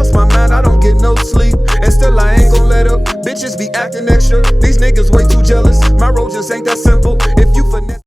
lost my mind, I don't get no sleep. And still I ain't gon' let up. Bitches be acting extra. These niggas way too jealous. My road just ain't that simple. If you finesse.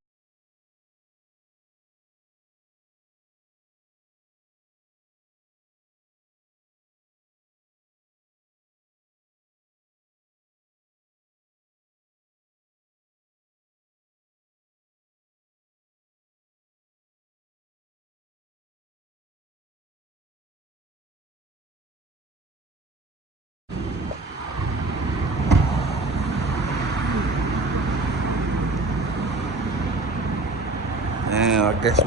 Man, I guess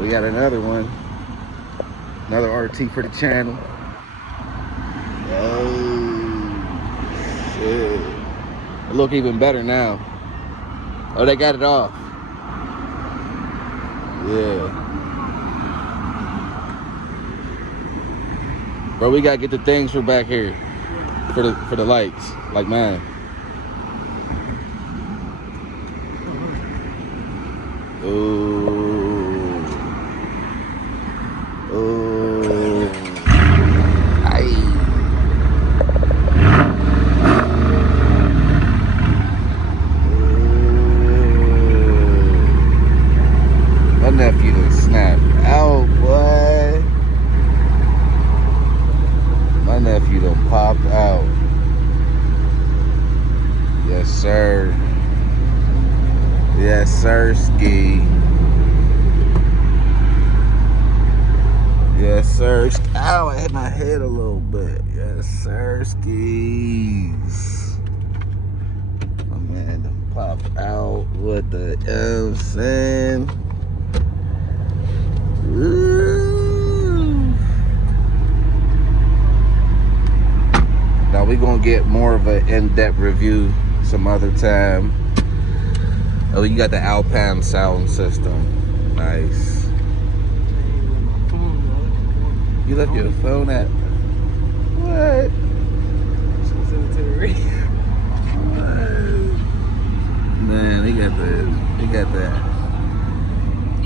we got another one. Another RT for the channel. Oh, shit. It look even better now. Oh, they got it off. Yeah. Bro, we gotta get the things for back here. For the lights. Like mine. Ooh. Ooh. Aye. My nephew done snapped out, boy. My nephew done popped out. Yes, sir. Yes, sir, ski. Yes, sir. Ow, I hit my head a little bit. Yes, sir, skis. My man done popped out with the, you know what I'm saying? Ooh. Now we gonna get more of an in-depth review some other time. Oh, you got the Alpine sound system. Nice. You left your phone at what? Man, they got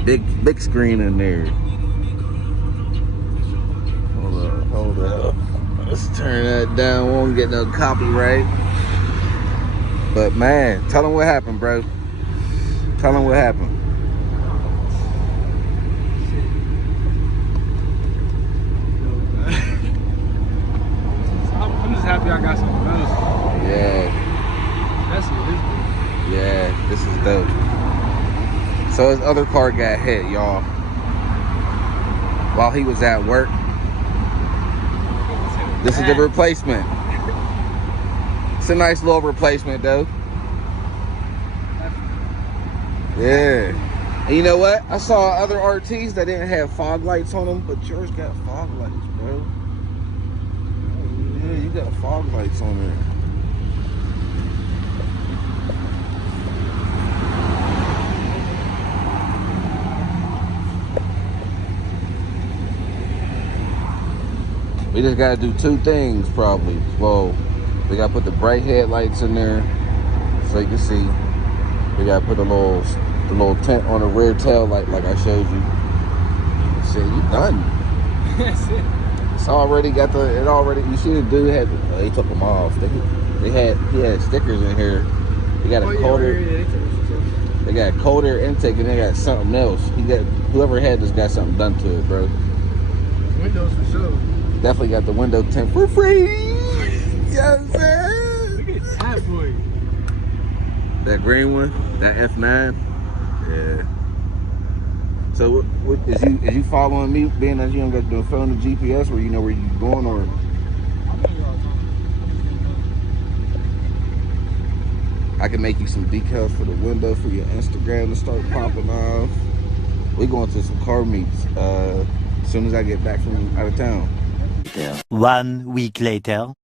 that big screen in there. Hold up. Let's turn that down. We won't get no copyright. But man, tell them what happened, bro. Tell them what happened. I'm just happy I got something else. Yeah. That's it. Yeah, this is dope. So his other car got hit, y'all, while he was at work. This is the replacement. It's a nice little replacement, though. Yeah. And you know what? I saw other RTs that didn't have fog lights on them, but yours got fog lights, bro. Yeah, you got fog lights on there. We just gotta do two things, probably. Well, we gotta put the bright headlights in there so you can see. We gotta put the little tint on the rear tail light, like I showed you. Shit, you done. That's it. It's already got you see the dude had, he took them off. He had stickers in here. He got a colder. They got a cold air intake and they got something else. Whoever had this got something done to it, bro. Windows for sure. Definitely got the window tint for free. You know what I'm saying? Look at that boy. That green one, that F9. Yeah. So what is you following me, being that you don't got the phone and GPS where you know where you going, or? I can make you some decals for the window for your Instagram to start popping off. We going to some car meets as soon as I get back from out of town. 1 week later.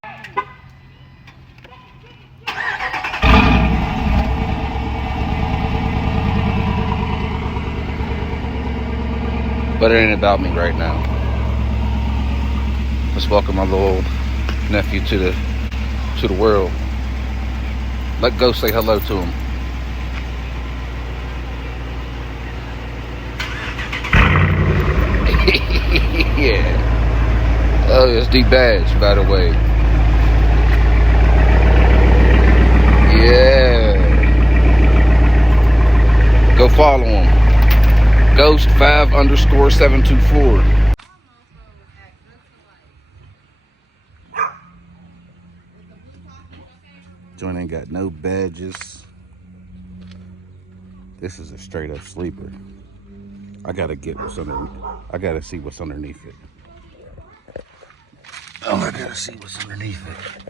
But it ain't about me right now. Let's welcome my little nephew to the world. Let go say hello to him. Yeah. LSD badge, by the way. Yeah. Go follow him. Ghost 5_724. Joint ain't got no badges. This is a straight up sleeper. I gotta get what's underneath. I gotta see what's underneath it. Oh, I gotta see what's underneath it.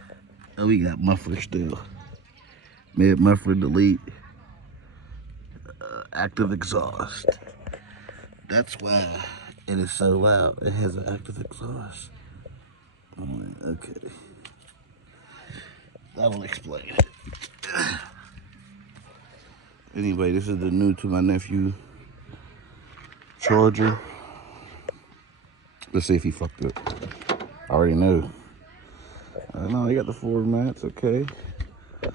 Oh, we got muffler still. Mid muffler delete. Active exhaust. That's why it is so loud. It has an active exhaust. Okay. That'll explain it. Anyway, this is the new to my nephew charger. Let's see if he fucked up. I already know. I know he got the 4 mats, okay. Yeah,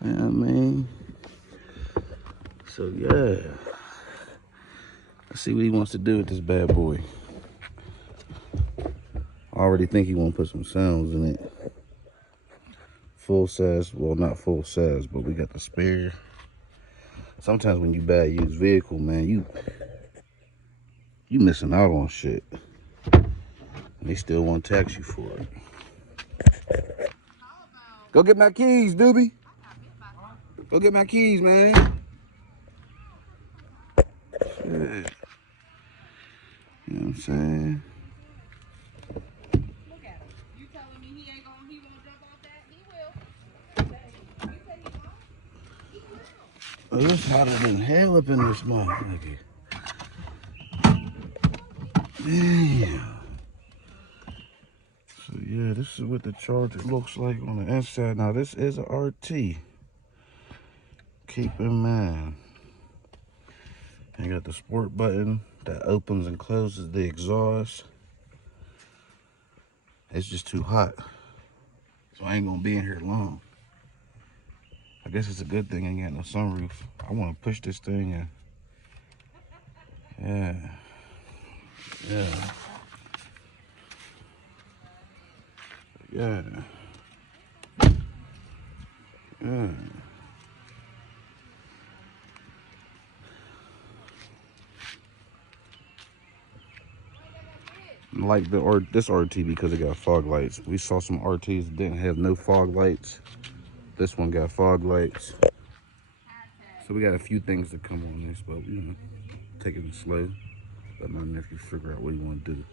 I mean. So yeah. Let's see what he wants to do with this bad boy. I already think he won't put some sounds in it. Full size, well not full size, but we got the spare. Sometimes when you buy a used vehicle, man, you missing out on shit. And they still won't tax you for it. Go get my keys, doobie. Go get my keys, man. Shit. You know what I'm saying? Look at him. You telling me he won't jump off that? He will. You say he won't? Oh, it's hotter than hell up in this motherfucker. Damn. So yeah, this is what the charger looks like on the inside. Now this is a RT. Keep in mind. You got the sport button that opens and closes the exhaust. It's just too hot. So I ain't gonna be in here long. I guess it's a good thing I ain't got no sunroof. I wanna push this thing in. Yeah. Yeah. Yeah. Like this RT because it got fog lights. We saw some RTs that didn't have no fog lights. This one got fog lights. So we got a few things to come on this, but you know, taking it slow. Let my nephew figure out what he want to do.